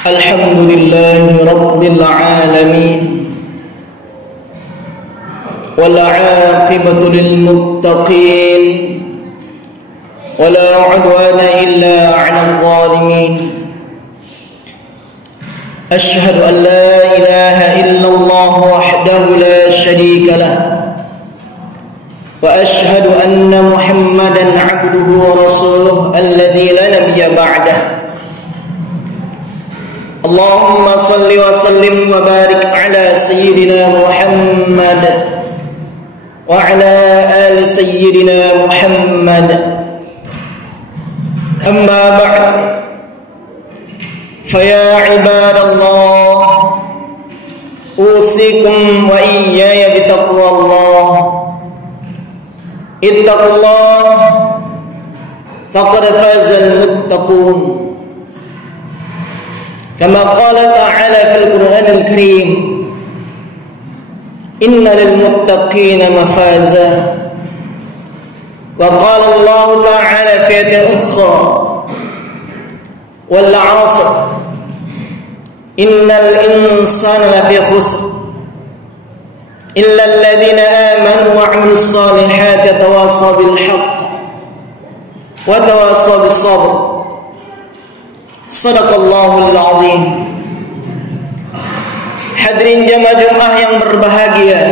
Alhamdulillahi Rabbil Alamin, wal aqibatu lil muttaqin, wala udwana illa 'alal zalimin. Ashhadu an la ilaha illallah wahdahu la sharika lah, wa ashhadu anna Muhammadan 'abduhu wa rasuluhu alladzi la nabiyya ba'dahu. Allahumma salli wa sallim wa barik ala sayyidina Muhammad wa ala ali sayyidina Muhammad. Amma ba'd, faya ibadallah, usikum wa iyaya bitaqwallah. Ittaqullah faqad fazal muttaqun. Kama qala ta'ala fil Qur'anil Karim, inna lil muttaqina mafaza. Wa qala Allah ta'ala fi ayatin ukhra, wal 'asr innal insana lafi khusr illa alladhina amanu wa 'amilus solihati tawasaw bil haqq wa tawasaw bis sabr. Sadaqallahul azim. Hadirin jamaah Jumat yang berbahagia,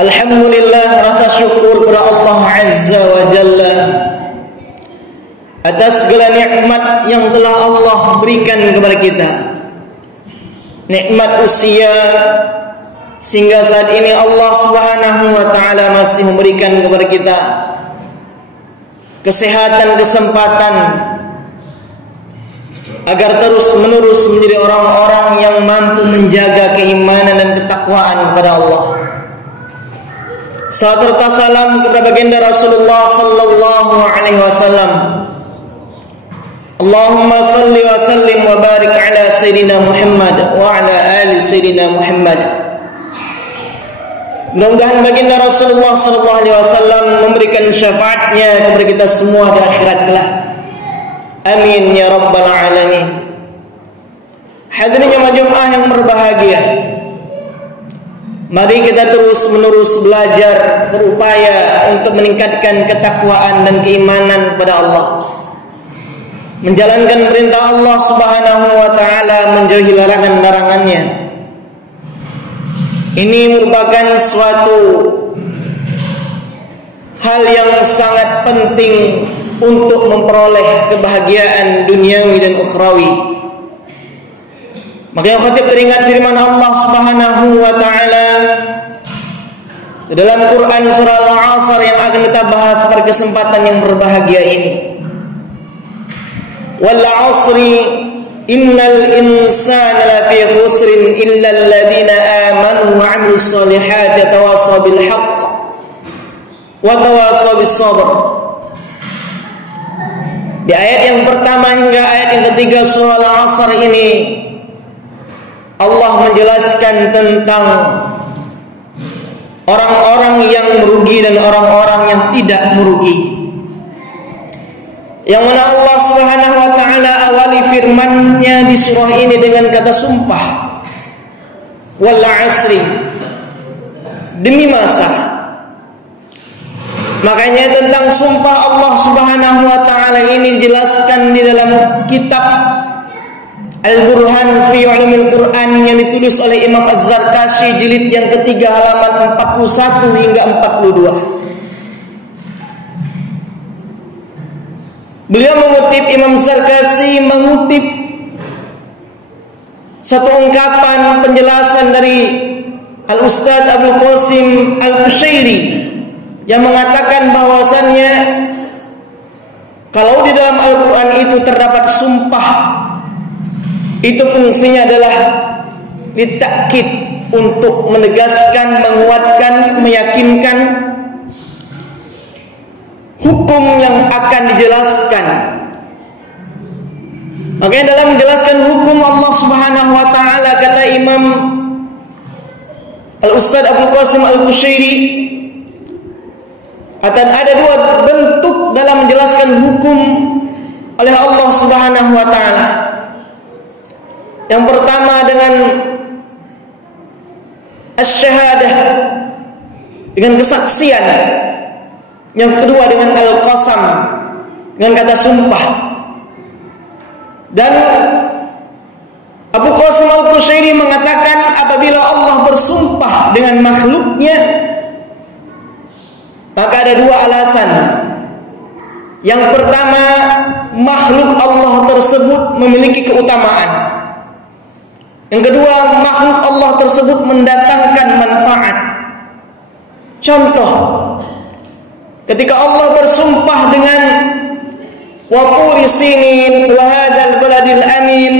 alhamdulillah, rasa syukur kepada Allah Azza wa Jalla atas segala nikmat yang telah Allah berikan kepada kita. Nikmat usia, sehingga saat ini Allah Subhanahu wa taala masih memberikan kepada kita kesehatan, kesempatan agar terus menerus menjadi orang-orang yang mampu menjaga keimanan dan ketakwaan kepada Allah. Salat serta salam kepada baginda Rasulullah sallallahu alaihi wasallam. Allahumma salli wa sallim wa barik ala sayyidina Muhammad wa ala ali sayyidina Muhammad. Mudah-mudahan baginda Rasulullah sallallahu alaihi wasallam memberikan syafaatnya kepada kita semua di akhirat kelak. Amin ya rabbal alamin. Hadirin jemaah Jumat yang berbahagia, mari kita terus menerus belajar, berupaya untuk meningkatkan ketakwaan dan keimanan kepada Allah, menjalankan perintah Allah Subhanahu wa taala, menjauhi larangan-larangannya. Ini merupakan suatu hal yang sangat penting untuk memperoleh kebahagiaan duniawi dan ukhrawi. Makanya khatib teringat firman Allah Subhanahu wa taala dalam Quran surah Al-'Asr yang akan kita bahas pada kesempatan yang berbahagia ini. Wal 'asri innal insana lafi khusrin illa alladhina amanu wa 'amilus solihati tawasaw bil haqq wa tawasaw bis sabr. Di ayat yang pertama hingga ayat yang ketiga surah Al-'Asr ini, Allah menjelaskan tentang orang-orang yang merugi dan orang-orang yang tidak merugi. Yang mana Allah Subhanahu wa taala awali firman-Nya di surah ini dengan kata sumpah. Wal 'asri, demi masa. Makanya tentang sumpah Allah Subhanahu wa taala ini dijelaskan di dalam kitab Al-Burhan fi Ulumil Quran yang ditulis oleh Imam Az-Zarkashi jilid yang ketiga halaman 41 hingga 42. Beliau mengutip, Imam Zarkashi mengutip satu ungkapan penjelasan dari Al-Ustadz Abdul Qasim Al-Qushairi yang mengatakan bahwasannya kalau di dalam Al-Quran itu terdapat sumpah, itu fungsinya adalah ditakkid, untuk menegaskan, menguatkan, meyakinkan hukum yang akan dijelaskan. Makanya dalam menjelaskan hukum Allah Subhanahu wa taala, kata Imam Al-Ustadz Abdul Qasim Al-Qushairi, ada dua bentuk dalam menjelaskan hukum oleh Allah Subhanahu wa taala. Yang pertama dengan asy-syahadah, dengan kesaksian. Yang kedua dengan al-qasam, dengan kata sumpah. Dan Abu Qasim Al-Qushairi mengatakan apabila Allah bersumpah dengan makhluknya, maka ada dua alasan. Yang pertama, makhluk Allah tersebut memiliki keutamaan. Yang kedua, makhluk Allah tersebut mendatangkan manfaat. Contoh, ketika Allah bersumpah dengan wa turi sinin wa hadzal baladil amin,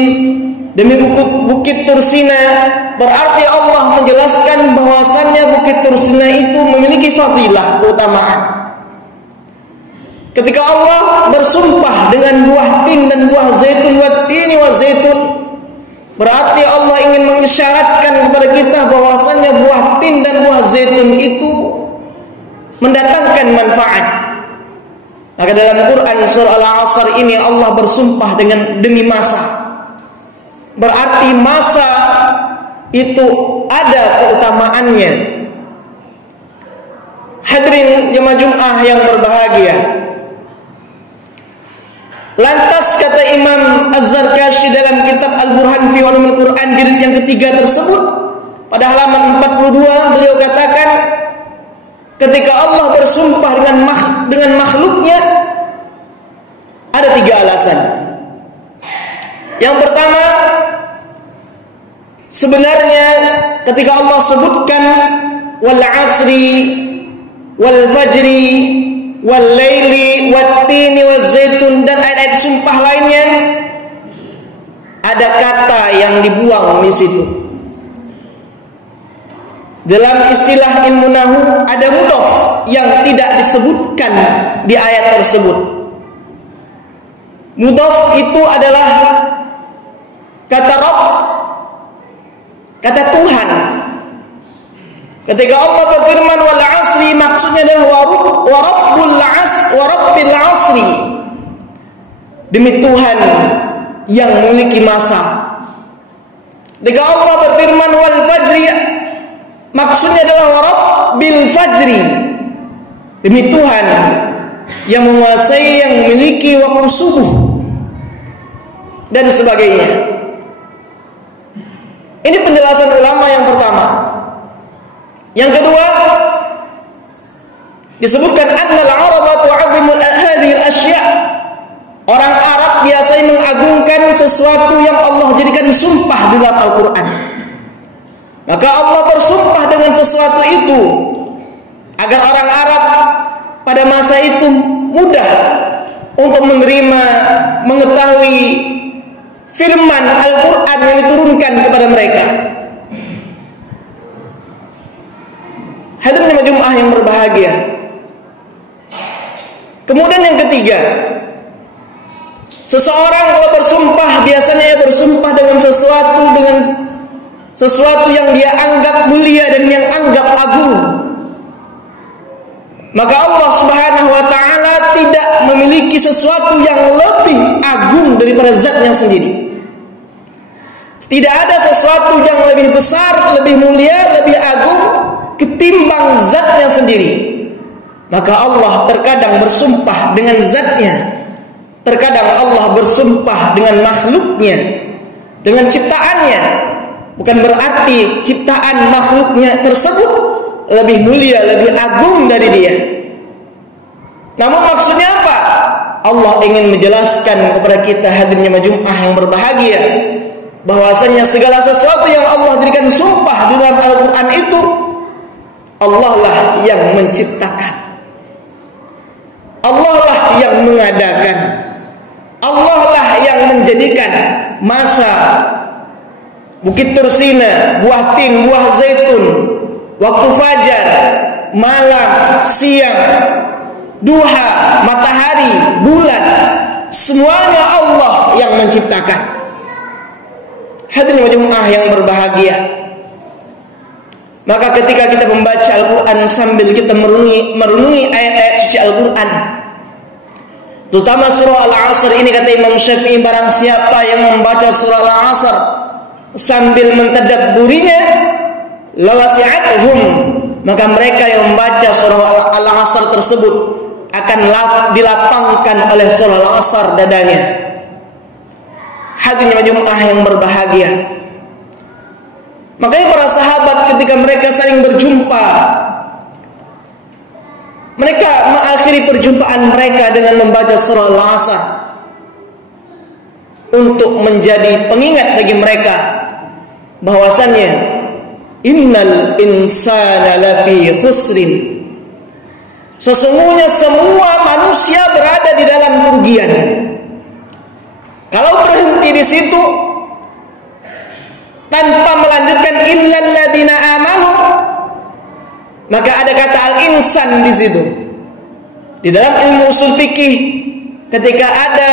demi bukit Tursina, berarti Allah menjelaskan bahwasannya bukit Tursina itu memiliki fadilah, keutamaan. Ketika Allah bersumpah dengan buah tin dan buah zaitun, wa tini wa zaitun, berarti Allah ingin mengisyaratkan kepada kita bahwasannya buah tin dan buah zaitun itu mendatangkan manfaat. Maka dalam Quran surah Al-Asr ini Allah bersumpah dengan demi masa. Berarti masa itu ada keutamaannya. Hadirin jemaah Jumat yang berbahagia. Lantas kata Imam Az-Zarkashi dalam kitab Al-Burhan fi Ulumul Quran jilid yang ketiga tersebut, pada halaman 42 beliau katakan, ketika Allah bersumpah dengan makhluknya, ada tiga alasan. Yang pertama, sebenarnya ketika Allah sebutkan wal asri wal fajri wal laili wat tini waz zaitun dan ayat-ayat sumpah lainnya, ada kata yang dibuang di situ. Dalam istilah ilmu nahu ada mudhof yang tidak disebutkan di ayat tersebut. Mudhof itu adalah kata Rabb, kata Tuhan. Ketika Allah berfirman wal asri, maksudnya adalah wa rabbil asri, demi Tuhan yang memiliki masa. Ketika Allah berfirman wal fajri, maksudnya adalah wa rabbil fajri, demi Tuhan yang menguasai, yang memiliki waktu subuh dan sebagainya. Ini penjelasan ulama yang pertama. Yang kedua, disebutkan annal araba tu'azzimu hadhihi al-asya'. Orang Arab biasanya mengagungkan sesuatu yang Allah jadikan sumpah di dalam Al-Qur'an. Maka Allah bersumpah dengan sesuatu itu agar orang Arab pada masa itu mudah untuk menerima, mengetahui firman Al-Quran yang diturunkan kepada mereka. Hadirin jemaah yang berbahagia. Kemudian yang ketiga, seseorang kalau bersumpah biasanya ia bersumpah dengan sesuatu yang dia anggap mulia dan yang anggap agung. Maka Allah Subhanahu wa ta'ala tidak memiliki sesuatu yang lebih agung daripada zatnya sendiri. Tidak ada sesuatu yang lebih besar, lebih mulia, lebih agung ketimbang zatnya sendiri. Maka Allah terkadang bersumpah dengan zatnya, terkadang Allah bersumpah dengan makhluknya, dengan ciptaannya. Bukan berarti ciptaan makhluknya tersebut lebih mulia, lebih agung dari dia. Namun maksudnya apa? Allah ingin menjelaskan kepada kita hadirin jemaah yang berbahagia, bahwasanya segala sesuatu yang Allah jadikan sumpah di dalam Al-Quran itu, Allah lah yang menciptakan, Allah lah yang mengadakan, Allah lah yang menjadikan masa Bukit Tursina, buah tin, buah zaitun, waktu fajar, malam, siang, duha, matahari, bulan, semuanya Allah yang menciptakan. Hadirin jemaah yang berbahagia. Maka ketika kita membaca Al-Quran sambil kita merenungi ayat-ayat suci Al-Quran, terutama surah Al-Asr ini, kata Imam Syafi'i, barang siapa yang membaca surah Al-Asr sambil mentadabburinya, lawasi'atuhum, maka mereka yang membaca surah Al-Asr tersebut akan dilapangkan oleh surah Al-Asr dadanya. Hadirin Jumat yang berbahagia, makanya para sahabat ketika mereka saling berjumpa, mereka mengakhiri perjumpaan mereka dengan membaca surah Al-Asr untuk menjadi pengingat bagi mereka bahwasannya innal insana lafi khusrin, sesungguhnya semua manusia berada di dalam kerugian. Kalau berhenti di situ tanpa melanjutkan illal ladzina amanu, maka ada kata al-insan di situ. Di dalam ilmu usul fikih, ketika ada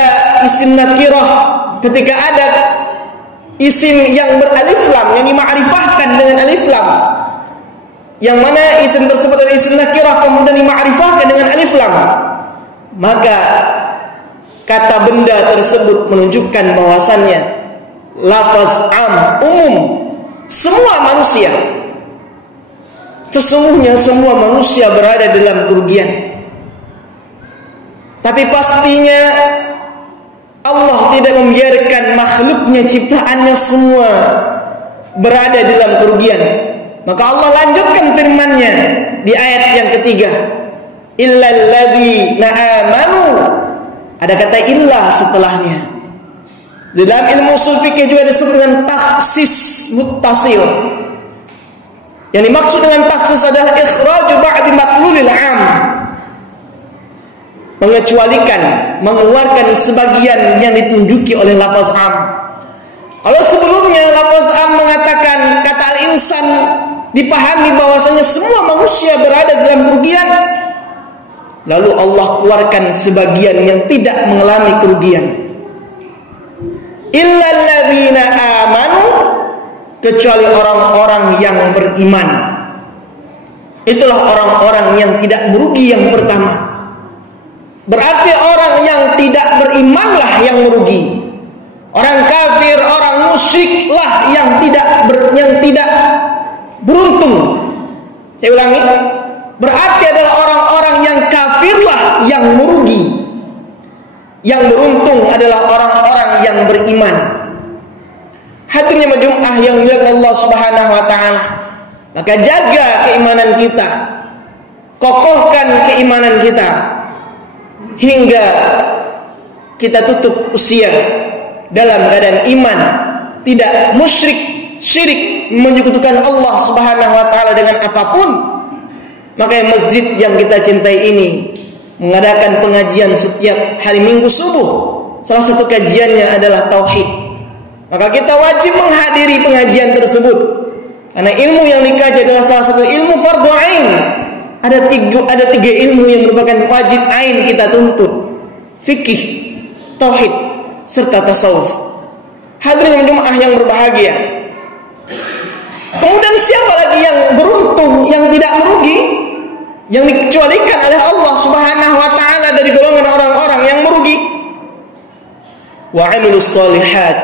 isim nakirah, ketika ada isim yang beralif lam, yang dima'rifahkan dengan alif lam, yang mana isim tersebut adalah isim nakirah kemudian dima'rifahkan dengan alif lam, maka kata benda tersebut menunjukkan bahwasannya lafaz am, umum, semua manusia. Sesungguhnya semua manusia berada dalam kerugian. Tapi pastinya Allah tidak membiarkan makhluknya, ciptaannya semua berada dalam kerugian. Maka Allah lanjutkan firman-Nya di ayat yang ketiga, illal ladzina amanu. Ada kata illa setelahnya. Di dalam ilmu usul fikih juga disebut dengan takhsis muttasil. Yang dimaksud dengan takhsis adalah ikhraju ba'di matlulil 'am, mengecualikan, mengeluarkan sebagian yang ditunjuki oleh lafaz am. Kalau sebelumnya lafaz am mengatakan kata al-insan, dipahami bahwasanya semua manusia berada dalam kerugian, lalu Allah keluarkan sebagian yang tidak mengalami kerugian. Illal ladzina amanu, kecuali orang-orang yang beriman. Itulah orang-orang yang tidak merugi yang pertama. Berarti orang yang tidak berimanlah yang merugi. Orang kafir, orang musyriklah yang tidak beruntung. Saya ulangi, berarti adalah orang-orang yang kafirlah yang merugi. Yang beruntung adalah orang-orang yang beriman. Hadirin Jumat yang dimuliakan Allah Subhanahu wa taala. Maka jaga keimanan kita. Kokohkan keimanan kita hingga kita tutup usia dalam keadaan iman, tidak musyrik, syirik, menyekutukan Allah Subhanahu wa taala dengan apapun. Maka masjid yang kita cintai ini mengadakan pengajian setiap hari Minggu subuh. Salah satu kajiannya adalah tauhid. Maka kita wajib menghadiri pengajian tersebut, karena ilmu yang dikaji adalah salah satu ilmu fardhu ain. Ada tiga ilmu yang merupakan wajib ain kita tuntut: fikih, tauhid, serta tasawuf. Hadirin jemaah yang berbahagia. Kemudian siapa lagi yang beruntung, yang tidak merugi, yang dikecualikan oleh Allah Subhanahu wa taala dari golongan orang-orang yang merugi? Wa 'amilus shalihat,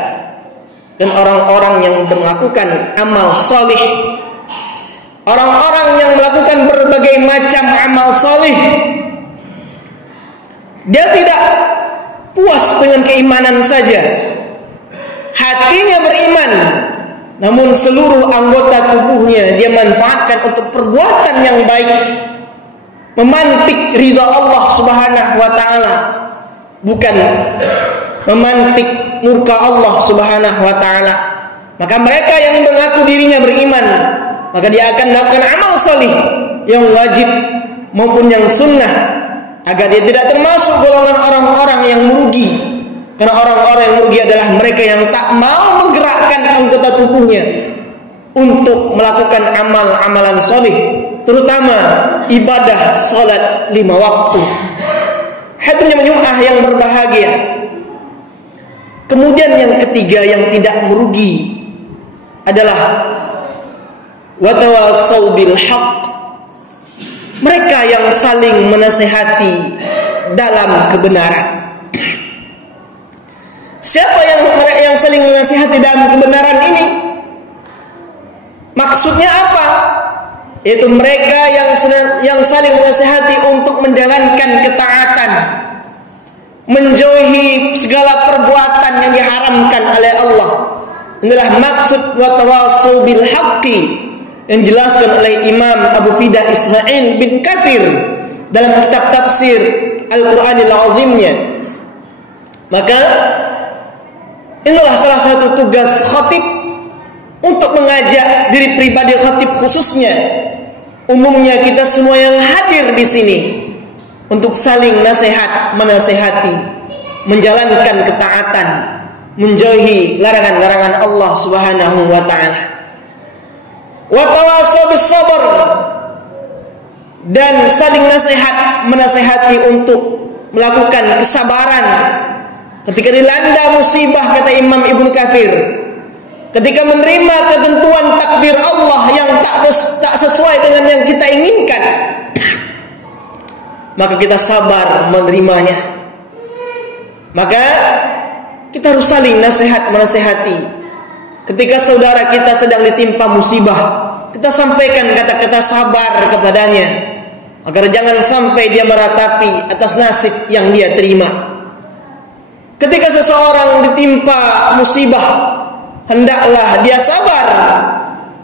dan orang-orang yang melakukan amal salih. Orang-orang yang melakukan berbagai macam amal salih, dia tidak puas dengan keimanan saja. Hatinya beriman, namun seluruh anggota tubuhnya dia manfaatkan untuk perbuatan yang baik, memantik ridha Allah Subhanahu wa taala, bukan memantik murka Allah Subhanahu wa taala. Maka mereka yang mengaku dirinya beriman, maka dia akan melakukan amal salih yang wajib maupun yang sunnah, agar dia tidak termasuk golongan orang-orang yang merugi. Karena orang-orang yang merugi adalah mereka yang tak mau menggerakkan anggota tubuhnya untuk melakukan amal-amalan salih, terutama ibadah salat 5 waktu. Hadirin jemaah yang berbahagia. Kemudian yang ketiga yang tidak merugi adalah watawassaw bil haqq. Mereka yang saling menasihati dalam kebenaran. Siapa yang saling menasihati dalam kebenaran ini? Maksudnya apa? Yaitu mereka yang saling menasihati untuk menjalankan ketaatan, menjauhi segala perbuatan yang diharamkan oleh Allah. Inilah maksud wa tawasau bil haqqi yang dijelaskan oleh Imam Abu Fida Ismail bin Katsir dalam kitab tafsir Al-Qur'anil Azimnya. Maka inilah salah satu tugas khatib untuk mengajak diri pribadi khatib khususnya, umumnya kita semua yang hadir di sini, untuk saling menasehati, menjalankan ketaatan, menjauhi larangan-larangan Allah Subhanahu wa taala. Wa tawasau bis sabr, dan saling menasehati untuk melakukan kesabaran ketika dilanda musibah, kata Imam Ibnu Katsir. Ketika menerima ketentuan takdir Allah yang tak sesuai dengan yang kita inginkan, maka kita sabar menerimanya. Maka kita harus saling menasehati. Ketika saudara kita sedang ditimpa musibah, kita sampaikan kata-kata sabar kepadanya, agar jangan sampai dia meratapi atas nasib yang dia terima. Ketika seseorang ditimpa musibah, hendaklah dia sabar,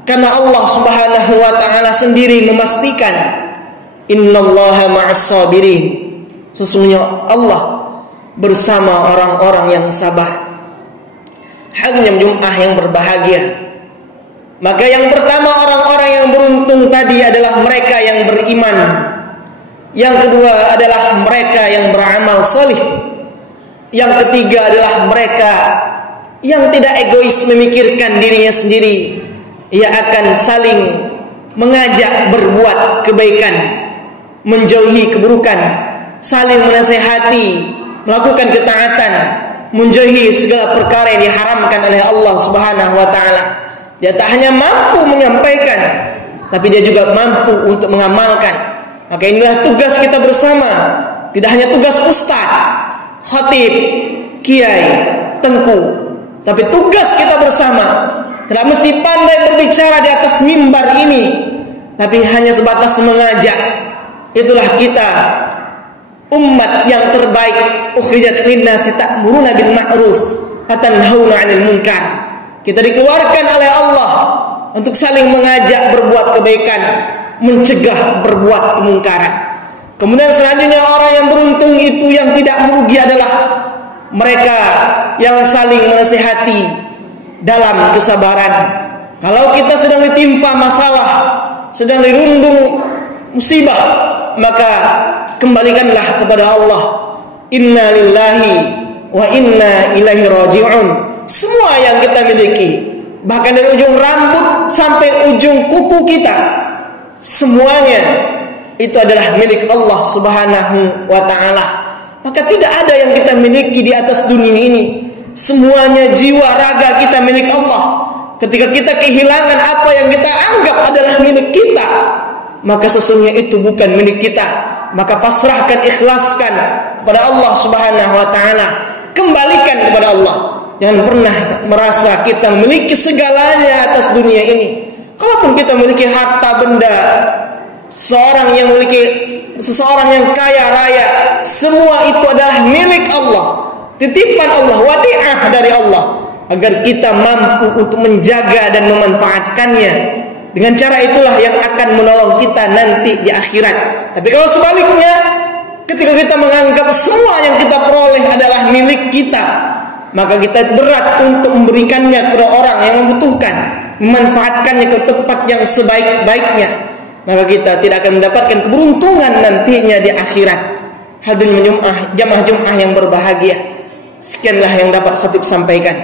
karena Allah Subhanahu wa taala sendiri memastikan, innallaha ma'as sabirin, sesungguhnya Allah bersama orang-orang yang sabar. Hadirin Jumat yang berbahagia, maka yang pertama orang-orang yang beruntung tadi adalah mereka yang beriman. Yang kedua adalah mereka yang beramal solih. Yang ketiga adalah mereka yang tidak egois memikirkan dirinya sendiri. Ia akan saling mengajak berbuat kebaikan, menjauhi keburukan, saling menasehati, melakukan ketaatan, menjauhi segala perkara yang diharamkan oleh Allah Subhanahu wa taala. Dia tak hanya mampu menyampaikan, tapi dia juga mampu untuk mengamalkan. Maka inilah tugas kita bersama. Tidak hanya tugas ustaz, khatib, kiai, tengku, tapi tugas kita bersama. Tidak mesti pandai berbicara di atas mimbar ini, tapi hanya sebatas mengajak. Itulah kita, umat yang terbaik. Ukhrijat linnasi ta'muruna bil ma'ruf wa tanhauna 'anil munkar. Kita dikeluarkan oleh Allah untuk saling mengajak berbuat kebaikan, mencegah berbuat kemungkaran. Kemudian selanjutnya orang yang beruntung itu yang tidak merugi adalah mereka yang saling menasihati dalam kesabaran. Kalau kita sedang ditimpa masalah, sedang dirundung musibah, maka kembalikanlah kepada Allah. Inna lillahi wa inna ilaihi raji'un. Semua yang kita miliki, bahkan dari ujung rambut sampai ujung kuku kita, semuanya itu adalah milik Allah Subhanahu wa ta'ala. Maka tidak ada yang kita miliki di atas dunia ini. Semuanya, jiwa raga kita milik Allah. Ketika kita kehilangan apa yang kita anggap adalah milik kita, maka sesungguhnya itu bukan milik kita. Maka pasrahkan, ikhlaskan kepada Allah Subhanahu wa ta'ala. Kembalikan kepada Allah. Jangan pernah merasa kita memiliki segalanya atas dunia ini. Kalaupun kita memiliki harta benda, seseorang yang kaya raya, semua itu adalah milik Allah, titipan Allah, wadi'ah dari Allah, agar kita mampu untuk menjaga dan memanfaatkannya. Dengan cara itulah yang akan menolong kita nanti di akhirat. Tapi kalau sebaliknya, ketika kita menganggap semua yang kita peroleh adalah milik kita, maka kita berat untuk memberikannya kepada orang yang membutuhkan, memanfaatkannya ke tempat yang sebaik-baiknya. Maka kita tidak akan mendapatkan keberuntungan nantinya di akhirat. Hadirin jamaah Jumat yang berbahagia, sekianlah yang dapat khatib sampaikan.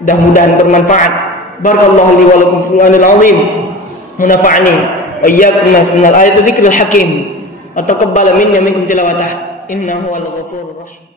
Mudah-mudahan bermanfaat. Barakallahu li wa lakum fil Qur'anil azim. Munafa'ani wa iyyakum minal ayati dzikril hakim. Wa taqabbal minni wa minkum tilawatah. Innahu wal ghafurur rahim.